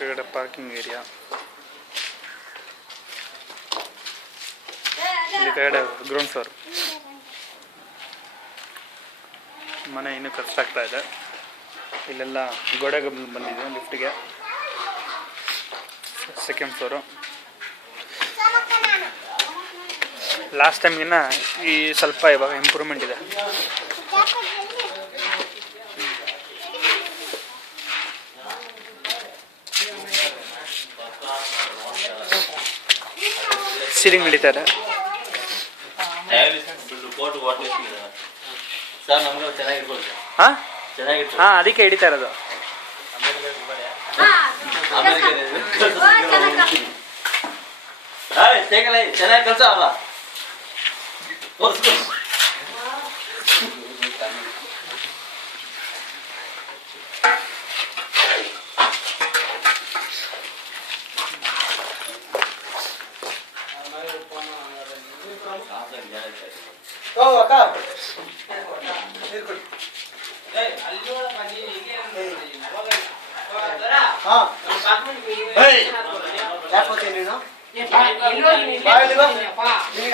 ಕೆಳಗಡೆ parking area, ಇಲ್ಲಿ ಕೆಳಗಡೆ ಗ್ರೌಂಡ್ ಫ್ಲೋರ್. ಮನೆ ಇನ್ನೂ ಕಟ್ಸಾಗ್ತಾ ಇದೆ. ಇಲ್ಲೆಲ್ಲ ಗೋಡೆಗಳು ಬಂದಿದೆ ಲಿಫ್ಟಿಗೆ. Second floor. ಲಾಸ್ಟ್ ಟೈಮ್ಗಿನ್ನ ಈ ಸ್ವಲ್ಪ ಇವಾಗ ಇಂಪ್ರೂವ್ಮೆಂಟ್ ಇದೆ. ಸೀಲಿಂಗ್ ನಡೀತಾ ಇದೆ. ಹಾಂ ಅದಕ್ಕೆ ಹಿಡಿತಾ ಇರೋದು. ಚೆನ್ನಾಗಿ ಕೆಲಸ ಅಲ್ಲ.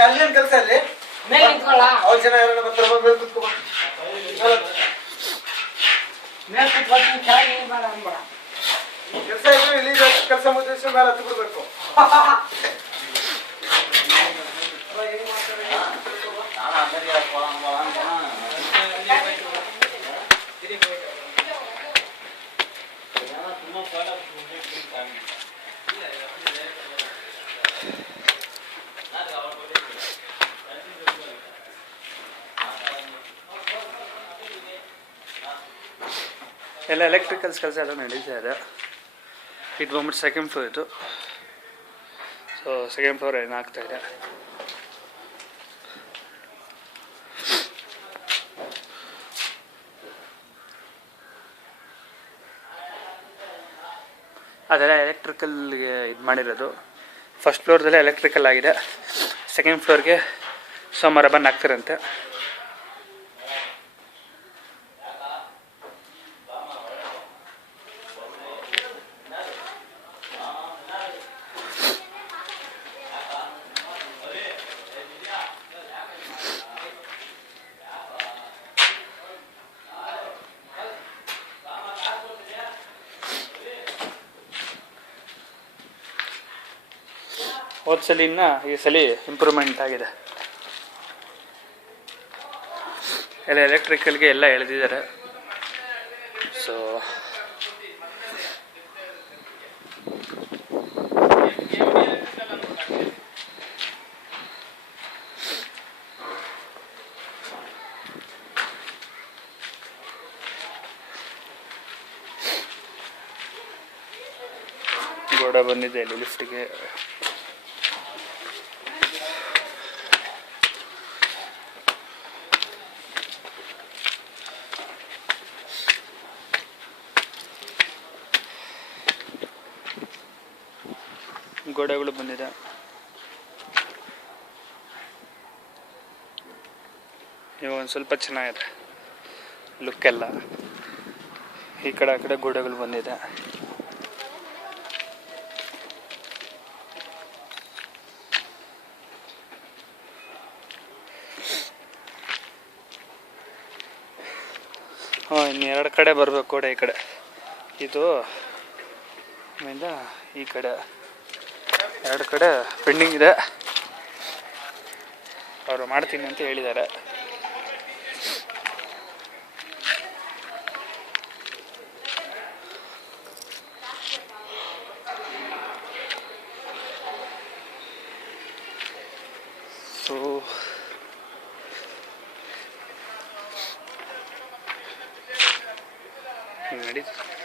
ಅಲ್ಲೇನು ಕೆಲಸ ಅಲ್ಲಿ ಅವ್ರು ಜನ ಯಾರು ಬರ್ತಾರೆ, ಮೇಲೆ ಕುತ್ಕೊ. ಕೆಲಸ ಇದ್ರೆ ಇಲ್ಲಿ ಕೆಲಸ ಮುಗಿಸಿ ಮೇಲೆ ಹತ್ತು ಬಿಡ್ಬೇಕು. ಎಲ್ಲ ಎಲೆಕ್ಟ್ರಿಕಲ್ಸ್ ಕೆಲಸ ಎಲ್ಲ ನಡೀತಾ ಇದೆ. ಇದು ಬಂದ್ಬಿಟ್ಟು ಸೆಕೆಂಡ್ ಫ್ಲೋರ್ ಇದು. ಸೊ ಸೆಕೆಂಡ್ ಫ್ಲೋರ್ ಏನಾಗ್ತಾ ಇದೆ. ಅದೆಲ್ಲ ಎಲೆಕ್ಟ್ರಿಕಲ್ಗೆ ಇದು ಮಾಡಿರೋದು. ಫಸ್ಟ್ ಫ್ಲೋರ್ದಲ್ಲೇ ಎಲೆಕ್ಟ್ರಿಕಲ್ ಆಗಿದೆ. ಸೆಕೆಂಡ್ ಫ್ಲೋರ್ಗೆ ಸೋಮವಾರ ಬಂದು ಹಾಕ್ತಾರಂತೆ. ಹೋದ ಸಲಿನ ಈ ಸಲ ಇಂಪ್ರೂವ್ಮೆಂಟ್ ಆಗಿದೆ. ಎಲ್ಲ ಎಲೆಕ್ಟ್ರಿಕಲ್ಗೆ ಎಲ್ಲ ಎಳೆದಿದ್ದಾರೆ. ಸೊ ಗೋಡೆ ಬಂದಿದೆ ಇಲ್ಲಿ ಲಿಫ್ಟಿಗೆ. ಗೋಡೆಗಳು ಬಂದಿದೆ. ಇವಾಗ ಒಂದು ಸ್ವಲ್ಪ ಚೆನ್ನಾಗಿದೆ ಲುಕ್ ಎಲ್ಲ. ಈ ಕಡೆ ಆ ಕಡೆ ಗೋಡೆಗಳು ಬಂದಿದೆ. ಇನ್ನೆರಡು ಕಡೆ ಬರಬೇಕು ಗೋಡೆ. ಈ ಕಡೆ ಇದು ಆಮೇಲೆ ಈ ಕಡೆ ಎರಡು ಕಡೆ ಪೆಂಡಿಂಗ್ ಇದೆ. ಅವರು ಮಾಡ್ತೀನಿ ಅಂತ ಹೇಳಿದ್ದಾರೆ. ಸೊ ನಡೀತದೆ.